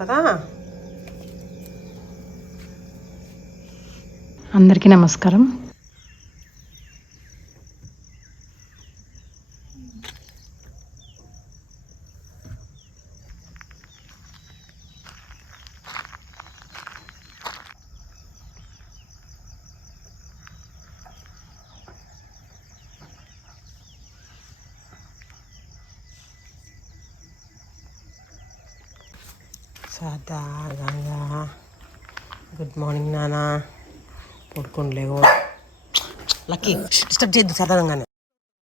కదా. అందరికీ నమస్కారం. సదా గంగా గుడ్ మార్నింగ్ నాన్న. పడుకొని లేవు. లక్కీ డిస్టర్బ్ చేయొద్దు, సరదాగానే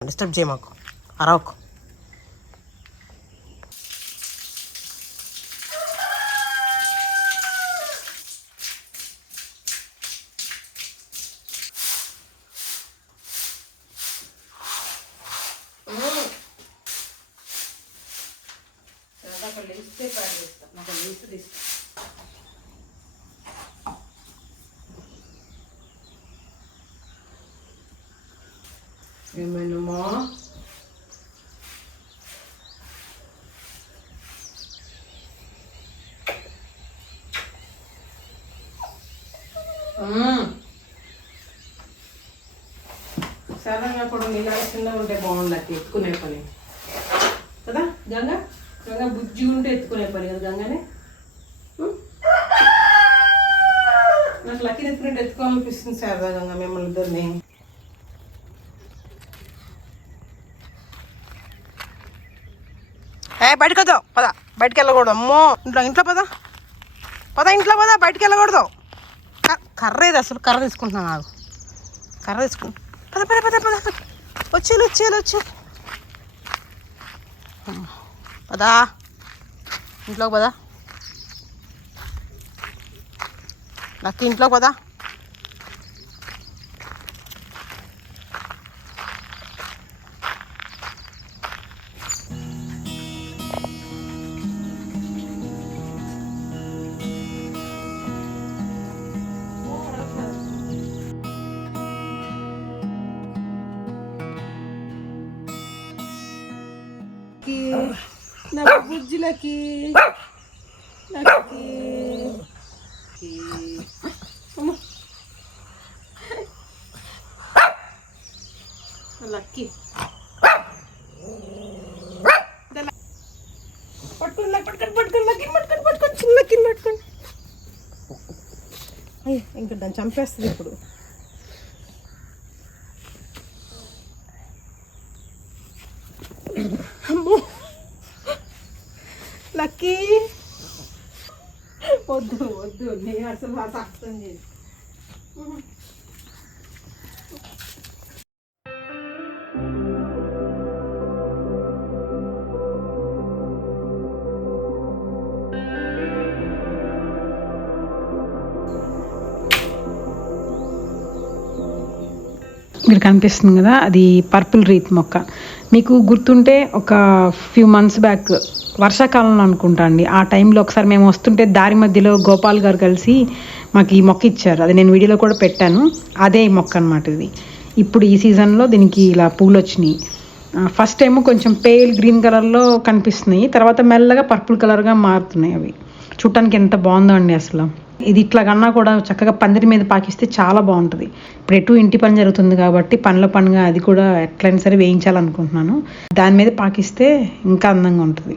డిస్టర్బ్ చేయ మాకు, అరవకు. ఏమైనామో సరదాగా కూడా నీళ్ళ చిన్నగా ఉంటే బాగుండదు, ఎత్తుకునే పని కదా. గంగా గంగా బుజ్జి ఉంటే ఎత్తుకునే పని కదా గంగానే. నాకు లక్కీ ఎత్తుకున్నట్టు ఎత్తుకోవాలనిపిస్తుంది సరదా గంగా మిమ్మల్ని ఇద్దరిని. బయటకు వద్దాం పద, బయటకు వెళ్ళకూడదు. అమ్మో ఇంట్లో పద పద, ఇంట్లో పద, బయటకు వెళ్ళకూడదు. కర్ర ఏది అసలు, కర్ర తీసుకుంటున్నాను నాకు, కర్ర తీసుకుంటా. పద పద పద పద, వచ్చి పదా, ఇంట్లోకి పదా లక్కీ, ఇంట్లోకి పదా. నాకు బుజ్జిలకి లక్కీ లక్కీ పట్టుకుని చిన్నకి పట్టుకోండి. ఇంకా దాన్ని చంపేస్తుంది ఇప్పుడు. అమ్మో లక్కీ వద్దు నేను అసలు అర్థం చేసి. ఇక్కడ కనిపిస్తుంది కదా, అది పర్పుల్ రీత్ మొక్క. మీకు గుర్తుంటే ఒక ఫ్యూ మంత్స్ బ్యాక్ వర్షాకాలంలో అనుకుంటా అండి, ఆ టైంలో ఒకసారి మేము వస్తుంటే దారి మధ్యలో గోపాల్ గారు కలిసి మాకు ఈ మొక్క ఇచ్చారు. అది నేను వీడియోలో కూడా పెట్టాను. అదే ఈ మొక్క అనమాట. ఇది ఇప్పుడు ఈ సీజన్లో దీనికి ఇలా పూలు వచ్చినాయి. ఫస్ట్ ఏమో కొంచెం పేల్ గ్రీన్ కలర్లో కనిపిస్తున్నాయి, తర్వాత మెల్లగా పర్పుల్ కలర్గా మారుతున్నాయి. అవి చూడటానికి ఎంత బాగుందో అండి అసలు. ఇది ఇట్లా కన్నా కూడా చక్కగా పందిరి మీద పాకిస్తే చాలా బాగుంటుంది. ఇప్పుడు ఎటు ఇంటి పని జరుగుతుంది కాబట్టి పనుల పనిగా అది కూడా ఎట్లయినా సరే వేయించాలనుకుంటున్నాను. దాని మీద పాకిస్తే ఇంకా అందంగా ఉంటుంది.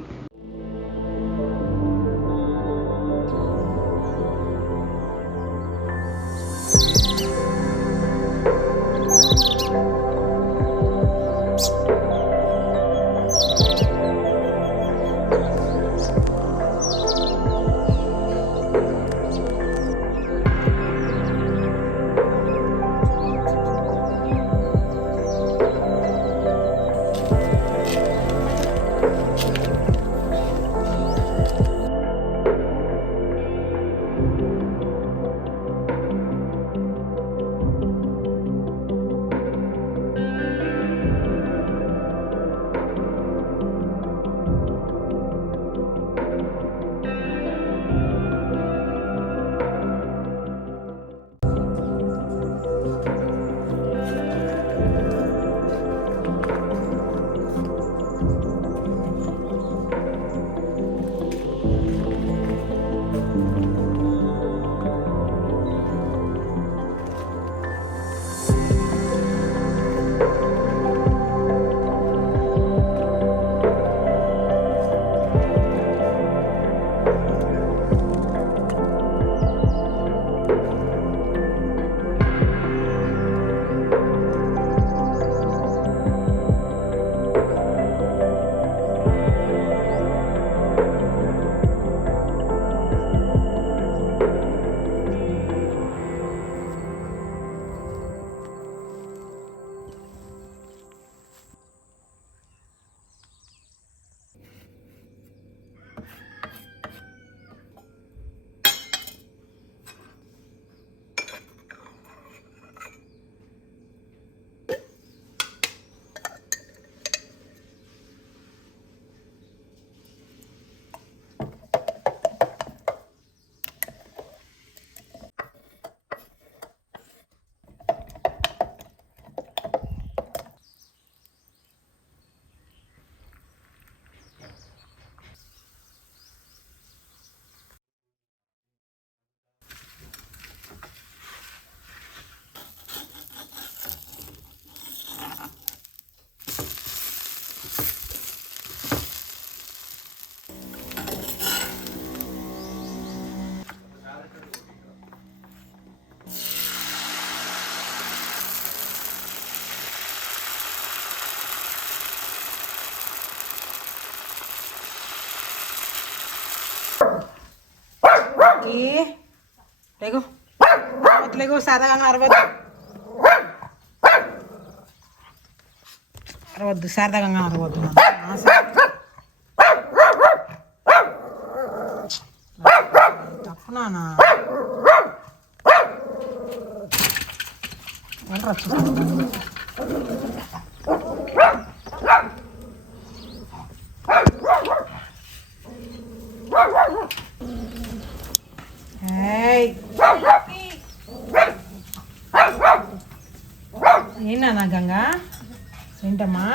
లేగు లేగు శారదాగంగా అరవద్దు శారదాగంగా అరవద్దు తప్పు నానా ఏనా గంగా ఏంటమ్మా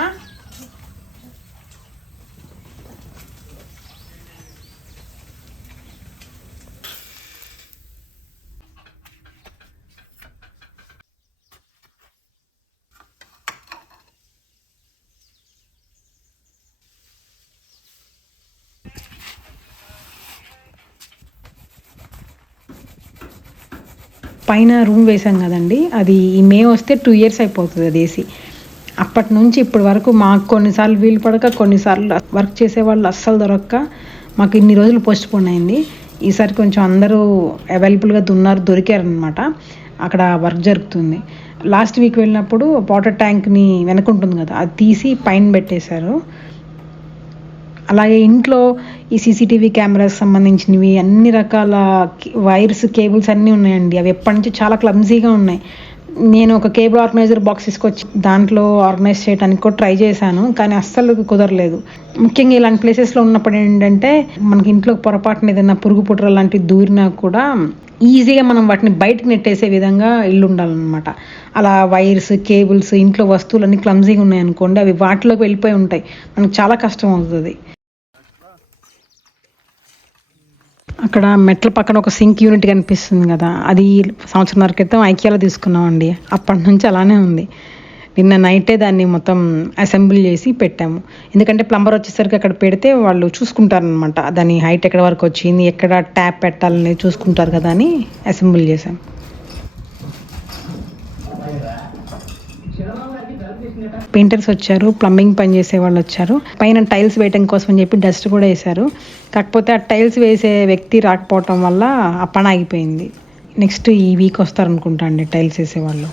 పైన రూమ్ వేసాం కదండి, అది ఈ మే వస్తే 2 years అయిపోతుంది అది వేసి. అప్పటి నుంచి ఇప్పటి వరకు మాకు కొన్నిసార్లు వీలు పడక, కొన్నిసార్లు వర్క్ చేసే వాళ్ళు అస్సలు దొరక్క మాకు ఇన్ని రోజులు పోస్ట్ పోన్ అయింది. ఈసారి కొంచెం అందరూ అవైలబుల్గా దొరికారనమాట. అక్కడ వర్క్ జరుగుతుంది. లాస్ట్ వీక్ వెళ్ళినప్పుడు వాటర్ ట్యాంక్ని వెనకుంటుంది కదా, అది తీసి పైన పెట్టేశారు. అలాగే ఇంట్లో ఈ సీసీటీవీ కెమెరాస్ సంబంధించినవి అన్ని రకాల వైర్స్, కేబుల్స్ అన్నీ ఉన్నాయండి. అవి ఎప్పటి నుంచి చాలా క్లమ్జీగా ఉన్నాయి. నేను ఒక కేబుల్ ఆర్గనైజర్ బాక్స్ తీసుకొచ్చి దాంట్లో ఆర్గనైజ్ చేయడానికి కూడా ట్రై చేశాను, కానీ అస్సలు కుదరలేదు. ముఖ్యంగా ఇలాంటి ప్లేసెస్లో ఉన్నప్పుడు ఏంటంటే మనకి ఇంట్లో పొరపాటున ఏదైనా పురుగు పుట్ర లాంటివి దూరినా కూడా ఈజీగా మనం వాటిని బయటకు నెట్టేసే విధంగా ఇల్లు ఉండాలన్నమాట. అలా వైర్స్, కేబుల్స్, ఇంట్లో వస్తువులు అన్నీ క్లమ్జీగా ఉన్నాయనుకోండి, అవి వాటిలోకి వెళ్ళిపోయి ఉంటాయి, మనకు చాలా కష్టం అవుతుంది. అక్కడ మెట్ల పక్కన ఒక సింక్ యూనిట్ కనిపిస్తుంది కదా, అది సంవత్సరంన్నర క్రితం ఐకియాలో తీసుకున్నామండి. అప్పటి నుంచి అలానే ఉంది. నిన్న నైటే దాన్ని మొత్తం అసెంబ్లీ చేసి పెట్టాము. ఎందుకంటే ప్లంబర్ వచ్చేసరికి అక్కడ పెడితే వాళ్ళు చూసుకుంటారనమాట, దాని హైట్ ఎక్కడ వరకు వచ్చింది, ఎక్కడ ట్యాప్ పెట్టాలని చూసుకుంటారు కదా అని అసెంబ్లీ చేసాం. పెయింటర్స్ వచ్చారు, ప్లంబింగ్ పని చేసే వాళ్ళు వచ్చారు. పైన టైల్స్ వేయడం కోసం అని చెప్పి డస్ట్ కూడా వేశారు. కాకపోతే ఆ టైల్స్ వేసే వ్యక్తి రాకపోవటం వల్ల ఆ పని ఆగిపోయింది. నెక్స్ట్ ఈ వీక్ వస్తారనుకుంటా అండి టైల్స్ వేసేవాళ్ళు.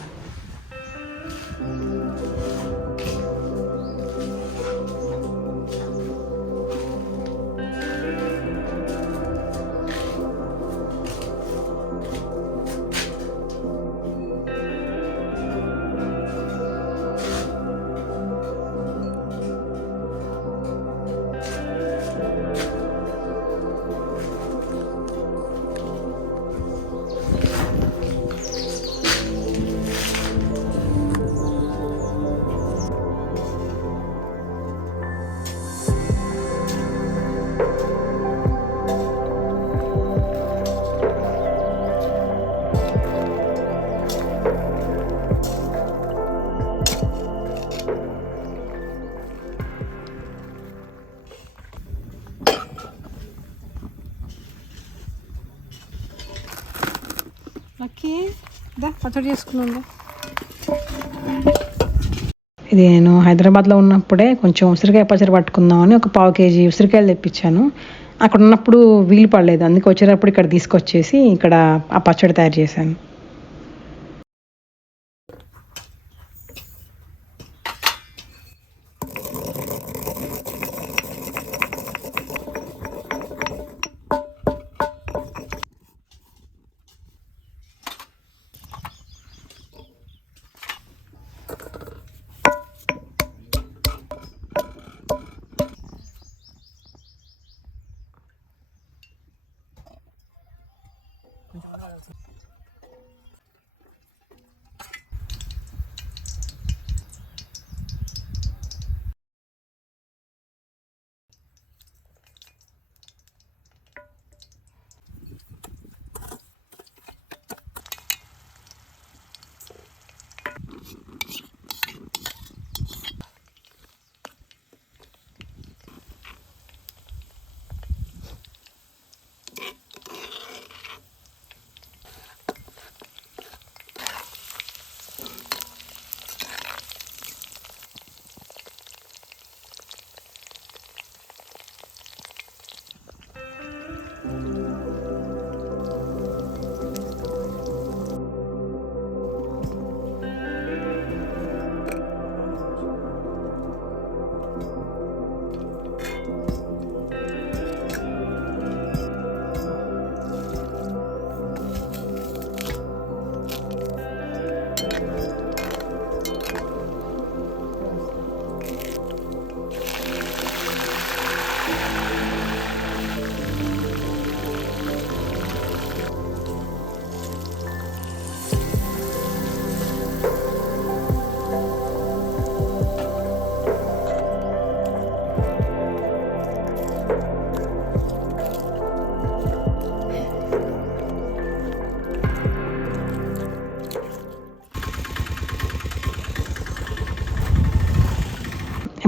పచ్చడి చేసుకున్నాను. ఇది నేను హైదరాబాద్లో ఉన్నప్పుడే కొంచెం ఉసిరికాయ పచ్చడి పట్టుకుందామని ఒక 1/4 kg ఉసిరికాయలు తెప్పించాను. అక్కడ ఉన్నప్పుడు వీలు పడలేదు, అందుకే వచ్చేటప్పుడు ఇక్కడ తీసుకొచ్చేసి ఇక్కడ ఆ పచ్చడి తయారు చేశాను.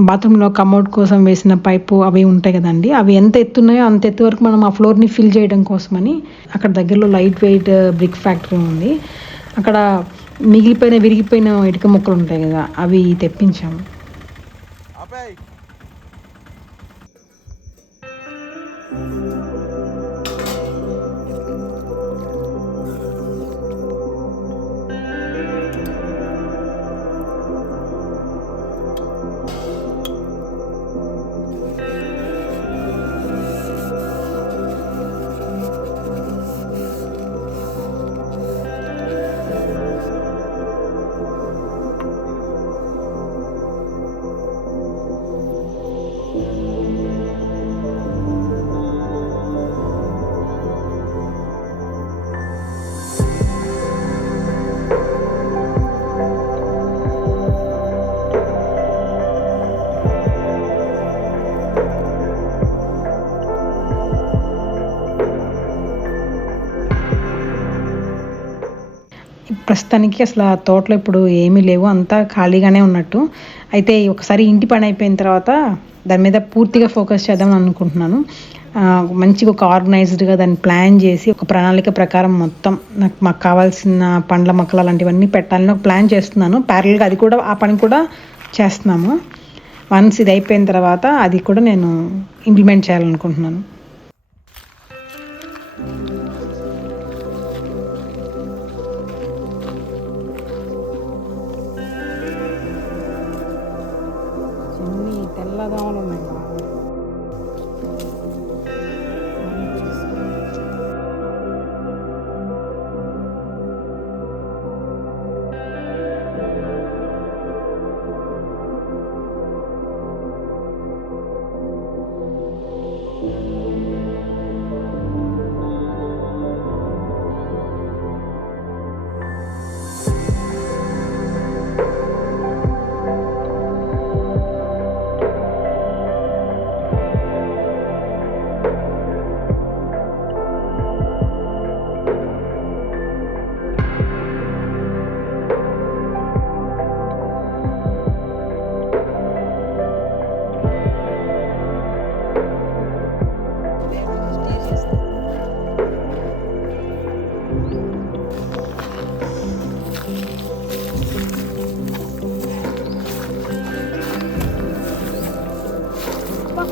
బాత్రూంలో కమోడ్ కోసం వేసిన పైపు అవి ఉంటాయి కదండి, అవి ఎంత ఎత్తున్నాయో అంత ఎత్తు వరకు మనం ఆ ఫ్లోర్ని ఫిల్ చేయడం కోసమని అక్కడ దగ్గరలో లైట్ వెయిట్ బ్రిక్ ఫ్యాక్టరీ ఉంది. అక్కడ విరిగిపోయిన ఇటుక ముక్కలు ఉంటాయి కదా, అవి తెప్పించాము. ప్రస్తుతానికి అసలు ఆ తోటలో ఇప్పుడు ఏమీ లేవు, అంతా ఖాళీగానే ఉన్నట్టు. అయితే ఒకసారి ఇంటి పని అయిపోయిన తర్వాత దాని మీద పూర్తిగా ఫోకస్ చేద్దామని అనుకుంటున్నాను. మంచిగా ఒక ఆర్గనైజ్డ్గా దాన్ని ప్లాన్ చేసి ఒక ప్రణాళిక ప్రకారం మొత్తం మాకు కావాల్సిన పండ్ల మొక్కలు అలాంటివన్నీ పెట్టాలని ఒక ప్లాన్ చేస్తున్నాను. ప్యారల్గా అది కూడా ఆ పని కూడా చేస్తున్నాము. వన్స్ ఇది అయిపోయిన తర్వాత అది కూడా నేను ఇంప్లిమెంట్ చేయాలనుకుంటున్నాను. తెల్లదోమలు ఉన్నాయి.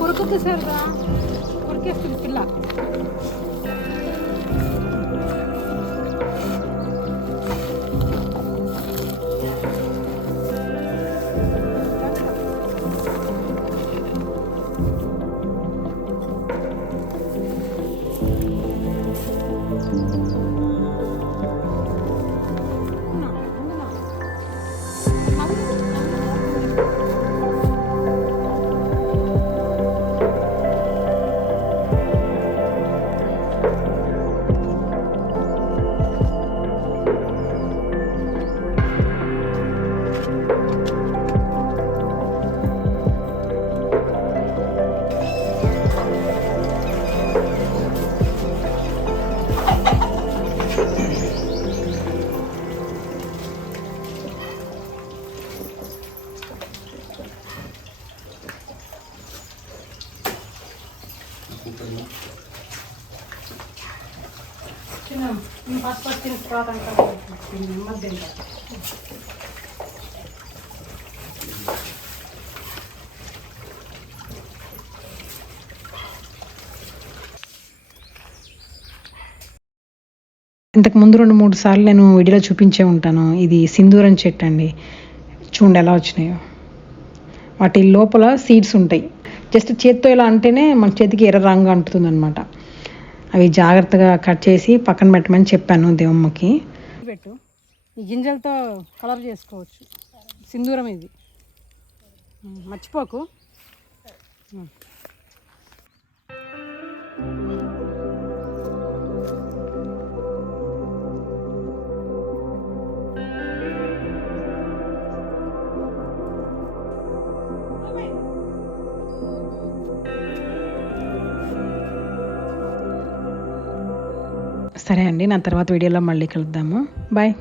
కొరికేసారుగా, కొరికేస్తుంది పిల్ల. ఇంతకు ముందు 2-3 సార్లు నేను వీడియోలో చూపించే ఉంటాను. ఇది సింధూరం చెట్టు అండి, చూడండి ఎలా వచ్చినాయో. వాటి లోపల సీడ్స్ ఉంటాయి. జస్ట్ చేత్తో ఇలా అంటేనే మన చేతికి ఎర్ర రంగు అంటుతుంది అనమాట. అవి జాగ్రత్తగా కట్ చేసి పక్కన పెట్టమని చెప్పాను దేవమ్మకి. పెట్టు, ఈ గింజలతో కలర్ చేసుకోవచ్చు. సింధూరం ఇది, మర్చిపోకు. సరే అండి, నా తర్వాత వీడియోలో మళ్ళీ కలుద్దాము. బాయ్.